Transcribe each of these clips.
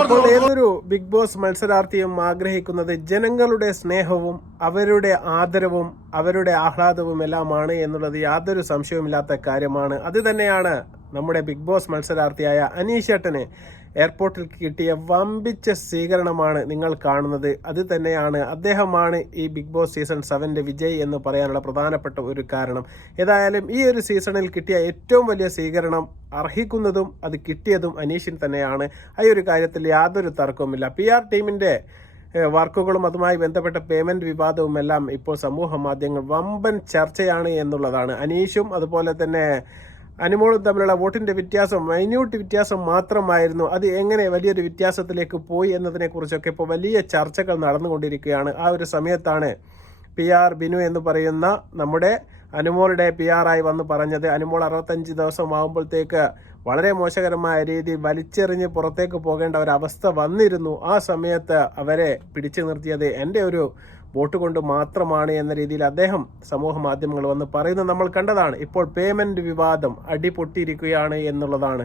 അപ്പോൾ ഏതൊരു big boss മത്സരാർത്ഥിയും ആഗ്രഹിക്കുന്നത് ജനങ്ങളുടെ സ്നേഹവും അവരുടെ ആദരവും അവരുടെ ആഹ്ലാദവും എല്ലാമാണ് എന്നുള്ളത് യാതൊരു സംശയവുമില്ലാത്ത കാര്യമാണ്. അത് തന്നെയാണ് നമ്മുടെ ബിഗ് ബോസ് മത്സരാർത്ഥിയായ അനീഷേട്ടന് എയർപോർട്ടിൽ കിട്ടിയ വമ്പിച്ച സ്വീകരണമാണ് നിങ്ങൾ കാണുന്നത്. അത് തന്നെയാണ് അദ്ദേഹമാണ് ഈ ബിഗ് ബോസ് സീസൺ 7 വിജയ് എന്ന് പറയാനുള്ള പ്രധാനപ്പെട്ട ഒരു കാരണം. ഏതായാലും ഈ ഒരു സീസണിൽ കിട്ടിയ ഏറ്റവും വലിയ സ്വീകരണം അർഹിക്കുന്നതും അത് കിട്ടിയതും അനീഷിന് തന്നെയാണ്. ആ ഒരു കാര്യത്തിൽ യാതൊരു തർക്കവുമില്ല. PR ടീമിന്റെ വർക്കുകളും അതുമായി ബന്ധപ്പെട്ട പേയ്മെന്റ് വിവാദവും എല്ലാം ഇപ്പോൾ സമൂഹ മാധ്യമങ്ങൾ വമ്പൻ ചർച്ചയാണ് എന്നുള്ളതാണ്. അനീഷും അതുപോലെ തന്നെ അനുമോളും തമ്മിലുള്ള വോട്ടിന്റെ വ്യത്യാസം മൈന്യൂട്ട് വ്യത്യാസം മാത്രമായിരുന്നു. അത് എങ്ങനെ വലിയൊരു വ്യത്യാസത്തിലേക്ക് പോയി എന്നതിനെ കുറിച്ചൊക്കെ ഇപ്പോൾ വലിയ ചർച്ചകൾ നടന്നുകൊണ്ടിരിക്കുകയാണ്. ആ ഒരു സമയത്താണ് PR ബിനു എന്ന് പറയുന്ന നമ്മുടെ അനുമോളുടെ PR ആയി വന്ന് പറഞ്ഞത് അനുമോൾ 65 ദിവസം ആകുമ്പോഴത്തേക്ക് വളരെ മോശകരമായ രീതിയിൽ വലിച്ചെറിഞ്ഞ് പുറത്തേക്ക് പോകേണ്ട ഒരവസ്ഥ വന്നിരുന്നു. ആ സമയത്ത് അവരെ പിടിച്ചു നിർത്തിയത് എൻ്റെ ഒരു വോട്ട് കൊണ്ട് മാത്രമാണ് എന്ന രീതിയിൽ അദ്ദേഹം സമൂഹ മാധ്യമങ്ങൾ വന്ന് പറയുന്നത് നമ്മൾ കണ്ടതാണ്. ഇപ്പോൾ പേയ്മെന്റ് വിവാദം അടിപൊട്ടിയിരിക്കുകയാണ് എന്നുള്ളതാണ്.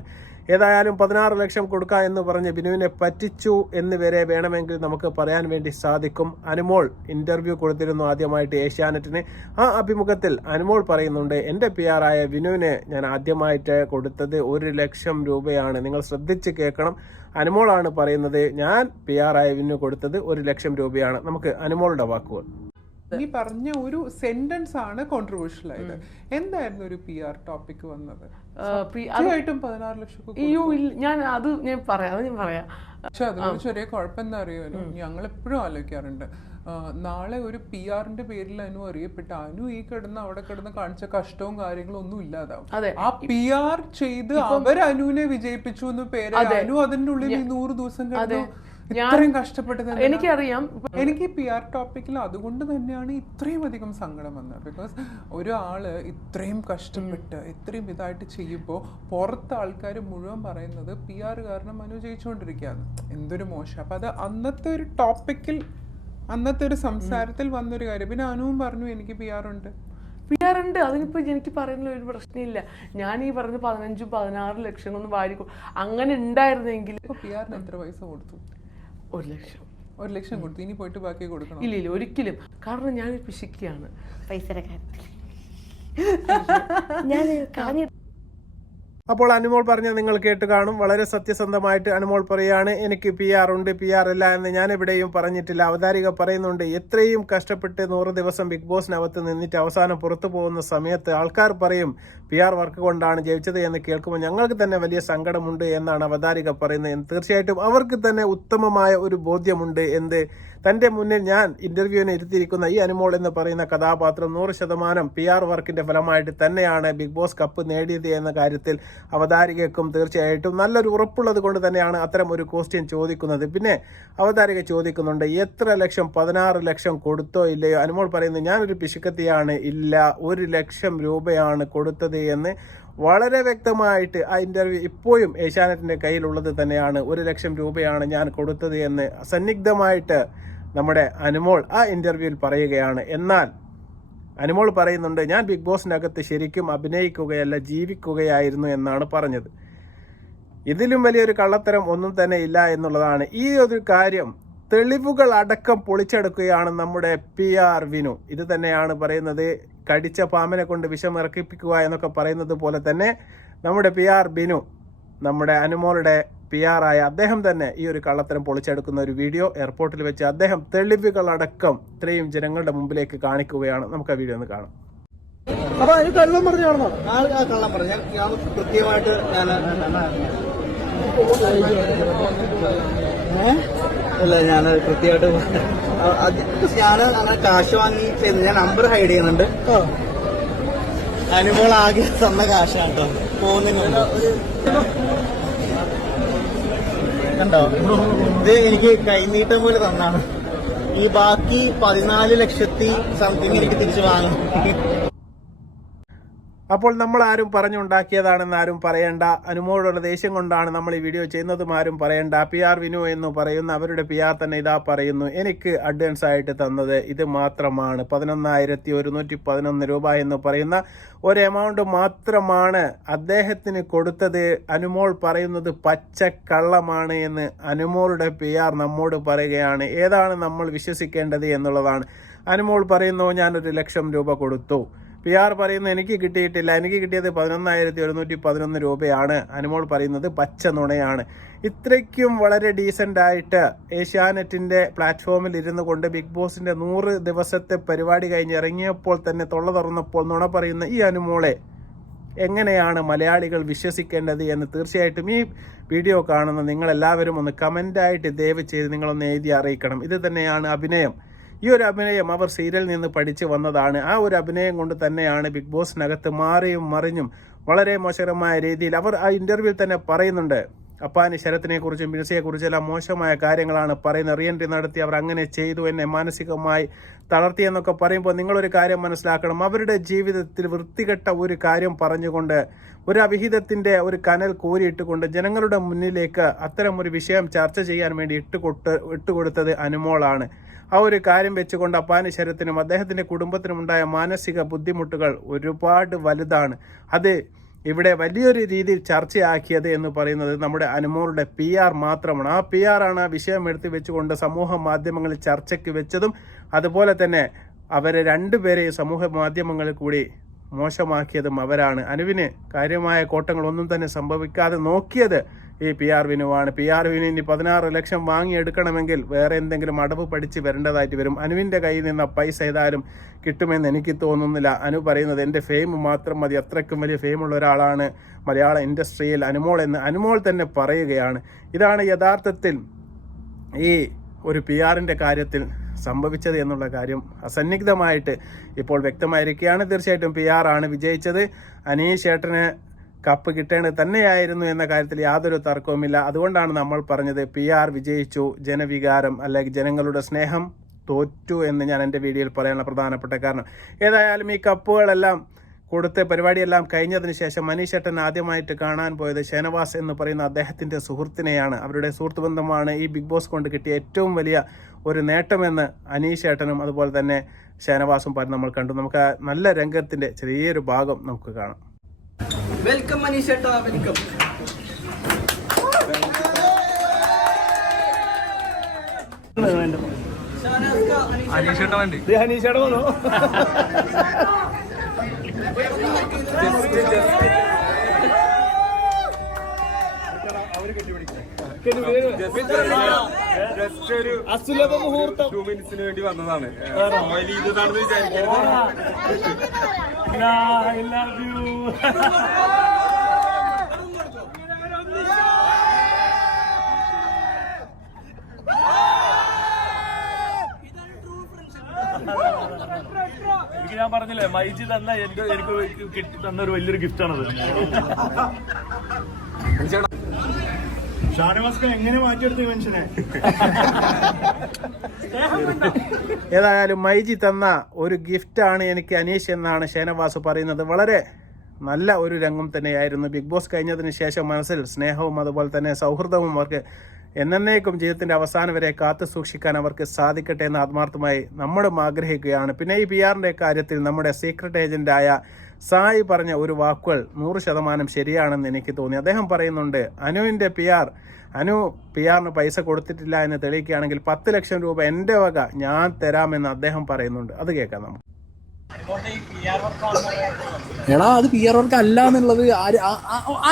ഏതായാലും 16 ലക്ഷം കൊടുക്കുക എന്ന് പറഞ്ഞ് ബിനുവിനെ പറ്റിച്ചു എന്ന് വരെ വേണമെങ്കിൽ നമുക്ക് പറയാൻ വേണ്ടി സാധിക്കും. അനുമോൾ ഇന്റർവ്യൂ കൊടുത്തിരുന്നു ആദ്യമായിട്ട് ഏഷ്യാനെറ്റിന്. ആ അഭിമുഖത്തിൽ അനുമോൾ പറയുന്നുണ്ട്, എൻ്റെ PR ആയ ബിനുവിന് ഞാൻ ആദ്യമായിട്ട് കൊടുത്തത് 1 ലക്ഷം രൂപയാണ്. നിങ്ങൾ ശ്രദ്ധിച്ച് കേൾക്കണം. അനുമോളാണ് പറയുന്നത്, ഞാൻ PR ആയ ബിനു കൊടുത്തത് 1 ലക്ഷം രൂപയാണ്. നമുക്ക് അനുമോളുടെ വാക്കുകൾ. ഈ പറഞ്ഞ ഒരു സെന്റൻസ് ആണ് കോൺട്രവേഴ്ഷ്യൽ ആയത്. എന്തായിരുന്നു ഒരു PR ടോപ്പിക് വന്നത്? 16 ലക്ഷം ഞാൻ പറയാം. പക്ഷെ അതിനൊരു ചെറിയ കുഴപ്പം എന്താ അറിയുമല്ലോ, ഞങ്ങൾ എപ്പോഴും ആലോചിക്കാറുണ്ട്, നാളെ ഒരു PR-ന്റെ പേരിൽ അനു അറിയപ്പെട്ട അനു ഈ അവിടെ കിടന്ന് കാണിച്ച കഷ്ടവും കാര്യങ്ങളും ഒന്നും ഇല്ലാതാവും. ആ PR ചെയ്ത് അനുവിനെ വിജയിപ്പിച്ചു എന്ന് പേര് അനു അതിന്റെ ഉള്ളിൽ 100 ദിവസം കിടന്നു ഇത്രയും കഷ്ടപ്പെട്ടത് എനിക്കറിയാം. എനിക്ക് PR ടോപ്പിക്കിൽ അതുകൊണ്ട് തന്നെയാണ് ഇത്രയും അധികം സങ്കടം വന്നത്. ബിക്കോസ് ഒരാള് ഇത്രയും കഷ്ടപ്പെട്ട് ഇത്രയും ഇതായിട്ട് ചെയ്യുമ്പോൾ പുറത്ത് ആൾക്കാർ മുഴുവൻ പറയുന്നത് PR കാരണം അനു ജയിച്ചുകൊണ്ടിരിക്കുകയാണ്. എന്തൊരു മോശം. അപ്പൊ അത് അന്നത്തെ ഒരു ടോപ്പിക്കിൽ അന്നത്തെ ഒരു സംസാരത്തിൽ വന്നൊരു കാര്യം. പിന്നെ അനുവും പറഞ്ഞു എനിക്ക് PR ഉണ്ട്. അതിനിപ്പോ എനിക്ക് പറയുന്ന ഒരു പ്രശ്നമില്ല. ഞാൻ ഈ പറഞ്ഞ 15-16 ലക്ഷം ഒന്ന് വാരിക്കും അങ്ങനെ ഉണ്ടായിരുന്നെങ്കിൽ. PR-ന് എത്ര പൈസ കൊടുത്തു? 1 ലക്ഷം കൊടുത്തു. ഇനി പോയിട്ട് ബാക്കി കൊടുക്കണം? ഇല്ല ഒരിക്കലും. കാരണം ഞാൻ പിശിക്കുകയാണ് പൈസയുടെ കാര്യത്തിൽ. ഞാൻ അപ്പോൾ അനുമോൾ പറഞ്ഞത് നിങ്ങൾ കേട്ട് കാണും. വളരെ സത്യസന്ധമായിട്ട് അനുമോൾ പറയാണ്, എനിക്ക് PR ഉണ്ട്, PR ഇല്ല എന്ന് ഞാൻ എവിടെയും പറഞ്ഞിട്ടില്ല. അവതാരിക പറയുന്നുണ്ട്, എത്രയും കഷ്ടപ്പെട്ട് 100 ദിവസം ബിഗ് ബോസിനകത്ത് നിന്നിട്ട് അവസാനം പുറത്തു പോകുന്ന സമയത്ത് ആൾക്കാർ പറയും PR വർക്ക് കൊണ്ടാണ് ജയിച്ചത് എന്ന് കേൾക്കുമ്പോൾ ഞങ്ങൾക്ക് തന്നെ വലിയ സങ്കടമുണ്ട് എന്നാണ് അവതാരിക പറയുന്നത്. തീർച്ചയായിട്ടും അവർക്ക് തന്നെ ഉത്തമമായ ഒരു ബോധ്യമുണ്ട്. തന്റെ മുന്നിൽ ഞാൻ ഇന്റർവ്യൂവിന് ഇരുത്തിയിരിക്കുന്ന ഈ അനുമോൾ എന്ന് പറയുന്ന കഥാപാത്രം 100% PR വർക്കിന്റെ ഫലമായിട്ട് തന്നെയാണ് ബിഗ് ബോസ് കപ്പ് നേടിയത് എന്ന കാര്യത്തിൽ അവതാരികയ്ക്കും തീർച്ചയായിട്ടും നല്ലൊരു ഉറപ്പുള്ളത് കൊണ്ട് തന്നെയാണ് അത്തരം ഒരു ക്വസ്റ്റ്യൻ ചോദിക്കുന്നത്. പിന്നെ അവതാരിക ചോദിക്കുന്നുണ്ട്, എത്ര ലക്ഷം? 16 ലക്ഷം കൊടുത്തോ ഇല്ലയോ? അനുമോൾ പറയുന്നത്, ഞാനൊരു പിശുക്കത്തിയാണ്, ഇല്ല 1 ലക്ഷം രൂപയാണ് കൊടുത്തത് എന്ന് വളരെ വ്യക്തമായിട്ട് ആ ഇന്റർവ്യൂ ഇപ്പോഴും ഏഷ്യാനെറ്റിന്റെ കയ്യിലുള്ളത് തന്നെയാണ്. 1 ലക്ഷം രൂപയാണ് ഞാൻ കൊടുത്തത് എന്ന് സന്നിഗ്ധമായിട്ട് നമ്മുടെ അനുമോൾ ആ ഇന്റർവ്യൂവിൽ പറയുകയാണ്. എന്നാൽ അനുമോൾ പറയുന്നുണ്ട്, ഞാൻ ബിഗ് ബോസിന്റെ അകത്ത് ശരിക്കും അഭിനയിക്കുകയല്ല ജീവിക്കുകയായിരുന്നു എന്നാണ് പറഞ്ഞത്. ഇതിലും വലിയൊരു കള്ളത്തരം ഒന്നും തന്നെ ഇല്ല എന്നുള്ളതാണ്. ഈ ഒരു കാര്യം തെളിവുകൾ അടക്കം പൊളിച്ചെടുക്കുകയാണ് നമ്മുടെ PR വിനു. ഇത് തന്നെയാണ് പറയുന്നത്, കടിച്ച പാമ്പിനെ കൊണ്ട് വിഷം ഇറക്കിപ്പിക്കുക എന്നൊക്കെ പറയുന്നത് പോലെ തന്നെ നമ്മുടെ PR ബിനു നമ്മുടെ അനുമോളുടെ PR ആയ അദ്ദേഹം തന്നെ ഈ ഒരു കള്ളത്തരം പൊളിച്ചെടുക്കുന്ന ഒരു വീഡിയോ എയർപോർട്ടിൽ വെച്ച് അദ്ദേഹം തെളിവുകളടക്കം ഇത്രയും ജനങ്ങളുടെ മുമ്പിലേക്ക് കാണിക്കുകയാണ്. നമുക്ക് ആ വീഡിയോ ഒന്ന് കാണാം. അപ്പൊ അതിന് കള്ളം പറഞ്ഞാണോ? ആ കള്ളം പറഞ്ഞു. ഞാൻ കൃത്യമായിട്ട് അല്ല ഞാൻ കൃത്യമായിട്ട് ഞാൻ അങ്ങനെ കാശ് വാങ്ങി ചെയ്ത് ഞാൻ നമ്പർ ഹൈഡ് ചെയ്യുന്നുണ്ട്. അനുമോൾ ആകെ തന്ന കാശാട്ടോ പോകുന്നതിന് കണ്ടോ, ഇത് എനിക്ക് കൈനീട്ടം പോലെ തന്നാണ്. ഈ ബാക്കി 14 ലക്ഷത്തി സംതിങ് എനിക്ക് തിരിച്ചു വാങ്ങും. അപ്പോൾ നമ്മൾ ആരും പറഞ്ഞുണ്ടാക്കിയതാണെന്ന് ആരും പറയണ്ട. അനുമോളുടെ ദേഷ്യം കൊണ്ടാണ് നമ്മൾ ഈ വീഡിയോ ചെയ്യുന്നതും ആരും പറയണ്ട. PR വിനു എന്ന് പറയുന്ന അവരുടെ PR തന്നെ ഇതാ പറയുന്നു, എനിക്ക് അഡ്വാൻസ് ആയിട്ട് തന്നത് ഇത് മാത്രമാണ്, 11,111 രൂപ എന്ന് പറയുന്ന ഒരു എമൗണ്ട് മാത്രമാണ് അദ്ദേഹത്തിന് കൊടുത്തത്. അനുമോൾ പറയുന്നത് പച്ചക്കള്ളമാണ് എന്ന് അനുമോളുടെ PR നമ്മോട് പറയുകയാണ്. ഏതാണ് നമ്മൾ വിശ്വസിക്കേണ്ടത് എന്നുള്ളതാണ്. അനുമോൾ പറയുന്നു ഞാൻ 1 ലക്ഷം രൂപ കൊടുത്തു. PR പറയുന്നു എനിക്ക് കിട്ടിയിട്ടില്ല, എനിക്ക് കിട്ടിയത് 11,111 രൂപയാണ്. അനുമോൾ പറയുന്നത് പച്ച നുണയാണ്. ഇത്രയ്ക്കും വളരെ ഡീസൻ്റ് ആയിട്ട് ഏഷ്യാനെറ്റിൻ്റെ പ്ലാറ്റ്ഫോമിൽ ഇരുന്നു കൊണ്ട് ബിഗ് ബോസിൻ്റെ 100 ദിവസത്തെ പരിപാടി കഴിഞ്ഞ് ഇറങ്ങിയപ്പോൾ തന്നെ തൊള്ള തുറന്നപ്പോൾ നുണ പറയുന്ന ഈ അനുമോളെ എങ്ങനെയാണ് മലയാളികൾ വിശ്വസിക്കേണ്ടത് എന്ന് തീർച്ചയായിട്ടും ഈ വീഡിയോ കാണുന്ന നിങ്ങളെല്ലാവരും ഒന്ന് കമൻ്റായിട്ട് ദയവ് ചെയ്ത് നിങ്ങളൊന്ന് എഴുതി അറിയിക്കണം. ഇത് തന്നെയാണ് അഭിനയം. ഈ ഒരു അഭിനയം അവർ സീരിയലിൽ നിന്ന് പഠിച്ചു വന്നതാണ്. ആ ഒരു അഭിനയം കൊണ്ട് തന്നെയാണ് ബിഗ് ബോസിനകത്ത് മാറിയും മറിഞ്ഞും വളരെ മോശകരമായ രീതിയിൽ അവർ ആ ഇൻ്റർവ്യൂവിൽ തന്നെ പറയുന്നുണ്ട്. അപ്പാനി ശരത്തിനെ കുറിച്ചും ബിൻസിയെക്കുറിച്ചെല്ലാം മോശമായ കാര്യങ്ങളാണ് പറയുന്നത്. റീഎൻട്രി നടത്തി അവർ അങ്ങനെ ചെയ്തു, എന്നെ മാനസികമായി തളർത്തി എന്നൊക്കെ പറയുമ്പോൾ നിങ്ങളൊരു കാര്യം മനസ്സിലാക്കണം. അവരുടെ ജീവിതത്തിൽ വൃത്തികെട്ട ഒരു കാര്യം പറഞ്ഞുകൊണ്ട് ഒരു അവിഹിതത്തിൻ്റെ ഒരു കനൽ കോരിയിട്ടുകൊണ്ട് ജനങ്ങളുടെ മുന്നിലേക്ക് അത്തരം ഒരു വിഷയം ചർച്ച ചെയ്യാൻ വേണ്ടി ഇട്ടുകൊടുത്തത് അനുമോളാണ്. ആ ഒരു കാര്യം വെച്ചുകൊണ്ട് അപ്പാനി ശരത്തിനും അദ്ദേഹത്തിൻ്റെ കുടുംബത്തിനും ഉണ്ടായ മാനസിക ബുദ്ധിമുട്ടുകൾ ഒരുപാട് വലുതാണ്. അത് ഇവിടെ വലിയൊരു രീതിയിൽ ചർച്ചയാക്കിയത് എന്ന് പറയുന്നത് നമ്മുടെ അനുമോളുടെ PR മാത്രമാണ്. ആ PR ആണ് ആ വിഷയം എടുത്തു വെച്ചുകൊണ്ട് സമൂഹ മാധ്യമങ്ങളിൽ ചർച്ചയ്ക്ക് വെച്ചതും അതുപോലെ തന്നെ അവരെ രണ്ടുപേരെയും സമൂഹ മാധ്യമങ്ങളിൽ കൂടി മോശമാക്കിയതും അവരാണ്. അനുവിന് കാര്യമായ കോട്ടങ്ങളൊന്നും തന്നെ സംഭവിക്കാതെ നോക്കിയത് ഈ PR വിനുവാണ്. PR വിനു ഇനി 16 ലക്ഷം വാങ്ങിയെടുക്കണമെങ്കിൽ വേറെ എന്തെങ്കിലും അടവ് പഠിച്ച് വരേണ്ടതായിട്ട് വരും. അനുവിൻ്റെ കയ്യിൽ നിന്ന് പൈസ ഏതായാലും കിട്ടുമെന്ന് എനിക്ക് തോന്നുന്നില്ല. അനു പറയുന്നത് എൻ്റെ ഫെയിം മാത്രം മതി, അത്രയ്ക്കും വലിയ ഫെയിമുള്ള ഒരാളാണ് മലയാള ഇൻഡസ്ട്രിയിൽ അനുമോൾ എന്ന് അനുമോൾ തന്നെ പറയുകയാണ്. ഇതാണ് യഥാർത്ഥത്തിൽ ഈ ഒരു PR-ൻ്റെ കാര്യത്തിൽ സംഭവിച്ചത് എന്നുള്ള കാര്യം അസന്നിഗ്ധമായിട്ട് ഇപ്പോൾ വ്യക്തമായിരിക്കുകയാണ്. തീർച്ചയായിട്ടും PR ആണ് വിജയിച്ചത്. അനീഷ് ഏട്ടന് കപ്പ് കിട്ടേണ്ടത് തന്നെയായിരുന്നു എന്ന കാര്യത്തിൽ യാതൊരു തർക്കവുമില്ല. അതുകൊണ്ടാണ് നമ്മൾ പറഞ്ഞത് PR വിജയിച്ചു, ജനവികാരം അല്ലെങ്കിൽ ജനങ്ങളുടെ സ്നേഹം തോറ്റു എന്ന് ഞാൻ എൻ്റെ വീഡിയോയിൽ പറയാനുള്ള പ്രധാനപ്പെട്ട കാരണം. ഏതായാലും ഈ കപ്പുകളെല്ലാം കൊടുത്ത് പരിപാടിയെല്ലാം കഴിഞ്ഞതിന് ശേഷം അനീഷ് ഏട്ടൻ ആദ്യമായിട്ട് കാണാൻ പോയത് ഷേനവാസ് എന്ന് പറയുന്ന അദ്ദേഹത്തിൻ്റെ സുഹൃത്തിനെയാണ്. അവരുടെ സുഹൃത്ത് ബന്ധമാണ് ഈ ബിഗ് ബോസ് കൊണ്ട് കിട്ടിയ ഏറ്റവും വലിയ ഒരു നേട്ടമെന്ന് അനീഷ് ഏട്ടനും അതുപോലെ തന്നെ ഷേനവാസും പറഞ്ഞ് നമ്മൾ കണ്ടു. നമുക്ക് ആ നല്ല രംഗത്തിൻ്റെ ചെറിയൊരു ഭാഗം നമുക്ക് കാണാം. Welcome മനീഷേട്ടാ, welcome. അനീഷേട്ട വണ്ടി അനീഷേട്ട വന്നു. അസുലഭ മുഹൂർത്തം 2 മിനിറ്റ്സിന് വേണ്ടി വന്നതാണ്. ഇതാണെന്ന് വിചാരിക്കരുത്. എനിക്ക് ഞാൻ പറഞ്ഞില്ലേ, മൈജി തന്ന എനിക്ക് കിട്ടി തന്ന ഒരു വലിയൊരു ഗിഫ്റ്റാണത്. ഷാനവാസ്ക എങ്ങനെ മാറ്റിയെടുത്തു മനുഷ്യനെ. ഏതായാലും മൈജി തന്ന ഒരു ഗിഫ്റ്റാണ് എനിക്ക് അനീഷ് എന്നാണ് ഷേനവാസ് പറയുന്നത്. വളരെ നല്ല ഒരു രംഗം തന്നെയായിരുന്നു. ബിഗ് ബോസ് കഴിഞ്ഞതിന് ശേഷം മനസ്സിൽ സ്നേഹവും അതുപോലെ തന്നെ സൗഹൃദവും അവർക്ക് എന്നേക്കും ജീവിതത്തിൻ്റെ അവസാനം വരെ കാത്തു സൂക്ഷിക്കാൻ അവർക്ക് സാധിക്കട്ടെ എന്ന് ആത്മാർത്ഥമായി നമ്മളും ആഗ്രഹിക്കുകയാണ്. പിന്നെ ഈ PR-ൻ്റെ കാര്യത്തിൽ നമ്മുടെ സീക്രട്ട് ഏജന്റായ സായി പറഞ്ഞ ഒരു വാക്കുകൾ 100% ശരിയാണെന്ന് എനിക്ക് തോന്നി. അദ്ദേഹം പറയുന്നുണ്ട്, അനുവിൻ്റെ അനു PR-ന് പൈസ കൊടുത്തിട്ടില്ല എന്ന് തെളിയിക്കുകയാണെങ്കിൽ 10 ലക്ഷം രൂപ എൻ്റെ വക ഞാൻ തരാമെന്ന് അദ്ദേഹം പറയുന്നുണ്ട്. അത് കേൾക്കാം നമുക്ക്. എടാ, അത് PR വർക്ക് അല്ല എന്നുള്ളത്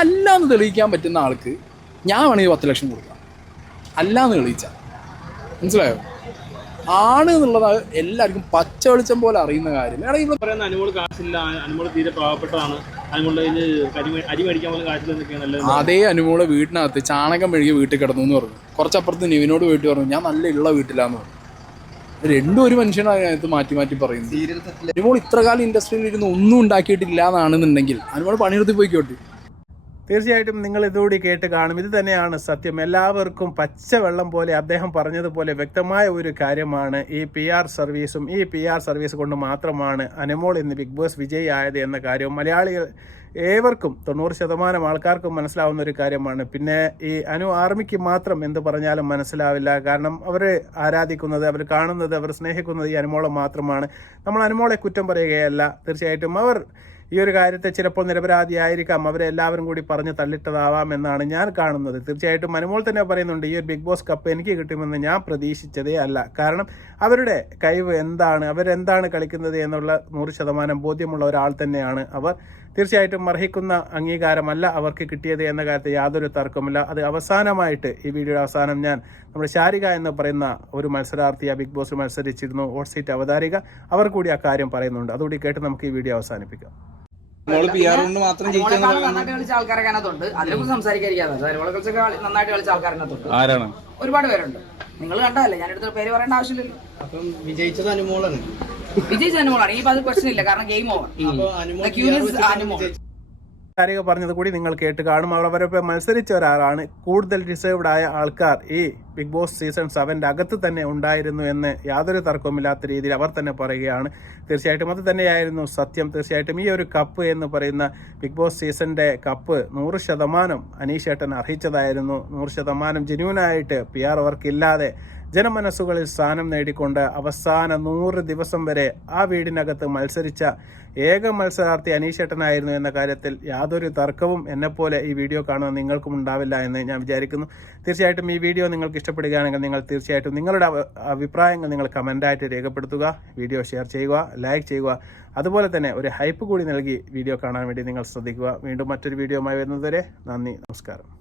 അല്ല എന്ന് തെളിയിക്കാൻ പറ്റുന്ന ആൾക്ക് ഞാൻ വേണമെങ്കിൽ 10 ലക്ഷം കൊടുക്കാം, അല്ല എന്ന് തെളിയിച്ചാൽ. മനസ്സിലായോ? ആണ് എന്നുള്ളത് എല്ലാവർക്കും പച്ച വെളിച്ചം പോലെ അറിയുന്ന കാര്യം. എടാ, ഇവിടെ പറയുന്ന അനുമോള് കാശില്ല, അനുമോള് തീരെ പാവപ്പെട്ടതാണ്, അനുമോളുടെ അരി മേടിക്കാൻ പോലും കാശില്ലെന്നൊക്കെയാണ്. അതേ അനുമോളെ വീട്ടിനകത്ത് ചാണകം മെഴുകി വീട്ടിൽ കിടന്നു എന്ന് പറഞ്ഞു. കുറച്ചപ്പുറത്ത് നിവിനോട് വീട്ടിൽ പറഞ്ഞു ഞാൻ നല്ല ഉള്ള വീട്ടിലാന്ന് പറഞ്ഞു. രണ്ടും ഒരു മനുഷ്യനാണ് അതിനകത്ത് മാറ്റി മാറ്റി പറയുന്നത്. അനുമോൾ ഇത്ര കാലം ഇൻഡസ്ട്രിയിൽ ഇരുന്ന് ഒന്നും ഉണ്ടാക്കിയിട്ടില്ല എന്നാണെന്നുണ്ടെങ്കിൽ അനുമോൾ പണിയെടുത്ത് പോയിക്കോട്ടെ. തീർച്ചയായിട്ടും നിങ്ങൾ ഇതുകൂടി കേട്ട് കാണും. ഇത് തന്നെയാണ് സത്യം. എല്ലാവർക്കും പച്ചവെള്ളം പോലെ അദ്ദേഹം പറഞ്ഞതുപോലെ വ്യക്തമായ ഒരു കാര്യമാണ് ഈ PR സർവീസും ഈ PR സർവീസ് കൊണ്ട് മാത്രമാണ് അനുമോൾ ഇന്ന് ബിഗ് ബോസ് വിജയി ആയത് എന്ന കാര്യവും മലയാളികൾ ഏവർക്കും 90% ആൾക്കാർക്കും മനസ്സിലാവുന്ന ഒരു കാര്യമാണ്. പിന്നെ ഈ ആർമിക്ക് മാത്രം എന്ത് പറഞ്ഞാലും മനസ്സിലാവില്ല. കാരണം അവർ ആരാധിക്കുന്നത്, അവർ കാണുന്നത്, അവർ സ്നേഹിക്കുന്നത് ഈ അനുമോളെ മാത്രമാണ്. നമ്മൾ അനുമോളെ കുറ്റം പറയുകയല്ല. തീർച്ചയായിട്ടും അവർ ഈ ഒരു കാര്യത്തെ ചിലപ്പോൾ നിരപരാധിയായിരിക്കാം, അവരെ എല്ലാവരും കൂടി പറഞ്ഞ് തള്ളിട്ടതാവാം എന്നാണ് ഞാൻ കാണുന്നത്. തീർച്ചയായിട്ടും അനുമോൾ തന്നെ പറയുന്നുണ്ട്, ഈ ഒരു ബിഗ് ബോസ് കപ്പ് എനിക്ക് കിട്ടുമെന്ന് ഞാൻ പ്രതീക്ഷിച്ചതേ അല്ല. കാരണം അവരുടെ കഴിവ് എന്താണ്, അവരെന്താണ് കളിക്കുന്നത് എന്നുള്ള 100% ബോധ്യമുള്ള ഒരാൾ തന്നെയാണ് അവർ. തീർച്ചയായിട്ടും അർഹിക്കുന്ന അംഗീകാരമല്ല അവർക്ക് കിട്ടിയത് എന്ന കാര്യത്തിൽ യാതൊരു തർക്കമില്ല. അത് അവസാനമായിട്ട് ഈ വീഡിയോയുടെ അവസാനം ഞാൻ നമ്മുടെ ശാരിക എന്ന് പറയുന്ന ഒരു മത്സരാർത്ഥി ബിഗ് ബോസിൽ മത്സരിച്ചിരുന്നു, ഹോട്ട് സീറ്റ് അവതാരിക, അവർ കൂടി ആ കാര്യം പറയുന്നുണ്ട്. അതുകൂടി കേട്ട് നമുക്ക് ഈ വീഡിയോ അവസാനിപ്പിക്കാം. നന്നായിട്ട് കളിച്ച ആൾക്കാരൊക്കെ അതിനകത്തുണ്ട്. അതിനെക്കുറിച്ച് സംസാരിക്കാതിരിക്കാതെ അനുമോളെ കളിച്ചൊക്കെ നന്നായിട്ട് കളിച്ച ആൾക്കാരനകത്തുണ്ട്. ആരാണ്? ഒരുപാട് പേരുണ്ട്. നിങ്ങൾ കണ്ടതല്ലേ, ഞാൻ എടുത്ത പേര് പറയേണ്ട ആവശ്യമില്ലല്ലോ. വിജയിച്ചത് അനുമോളാണ്. വിജയിച്ച അനുമോളാണ്. ഈ അത് ക്വസ്റ്റൻ ഇല്ല, കാരണം ഗെയിം ഓവർ. അനുമോൾ ശാരിക പറഞ്ഞത് കൂടി നിങ്ങൾ കേട്ട് കാണും. അവരൊപ്പം മത്സരിച്ച ഒരാളാണ്. കൂടുതൽ ഡിസേർവ്ഡ് ആയ ആൾക്കാർ ഈ ബിഗ് ബോസ് സീസൺ 7 അകത്ത് തന്നെ ഉണ്ടായിരുന്നു എന്ന് യാതൊരു തർക്കവുമില്ലാത്ത രീതിയിൽ അവർ തന്നെ പറയുകയാണ്. തീർച്ചയായിട്ടും അത് തന്നെയായിരുന്നു സത്യം. തീർച്ചയായിട്ടും ഈ ഒരു കപ്പ് എന്ന് പറയുന്ന ബിഗ് ബോസ് സീസണിന്റെ കപ്പ് 100% അനീഷേട്ടൻ അർഹിച്ചതായിരുന്നു. 100% ജെന്യൂനായിട്ട് PR വർക്കില്ലാതെ ജനമനസ്സുകളിൽ സ്ഥാനം നേടിക്കൊണ്ട് അവസാന 100 ദിവസം വരെ ആ വീടിനകത്ത് മത്സരിച്ച ഏക മത്സരാർത്ഥി അനീഷേട്ടനായിരുന്നു എന്ന കാര്യത്തിൽ യാതൊരു തർക്കവും എന്നെപ്പോലെ ഈ വീഡിയോ കാണുന്ന നിങ്ങൾക്കും ഉണ്ടാവില്ല എന്ന് ഞാൻ വിചാരിക്കുന്നു. തീർച്ചയായിട്ടും ഈ വീഡിയോ നിങ്ങൾക്ക് ഇഷ്ടപ്പെടുകയാണെങ്കിൽ നിങ്ങൾ തീർച്ചയായിട്ടും നിങ്ങളുടെ അഭിപ്രായങ്ങൾ നിങ്ങൾ കമൻ്റായിട്ട് രേഖപ്പെടുത്തുക, വീഡിയോ ഷെയർ ചെയ്യുക, ലൈക്ക് ചെയ്യുക. അതുപോലെ തന്നെ ഒരു ഹൈപ്പ് കൂടി നൽകി വീഡിയോ കാണാൻ വേണ്ടി നിങ്ങൾ ശ്രദ്ധിക്കുക. വീണ്ടും മറ്റൊരു വീഡിയോയുമായി വരുന്നതുവരെ നന്ദി, നമസ്കാരം.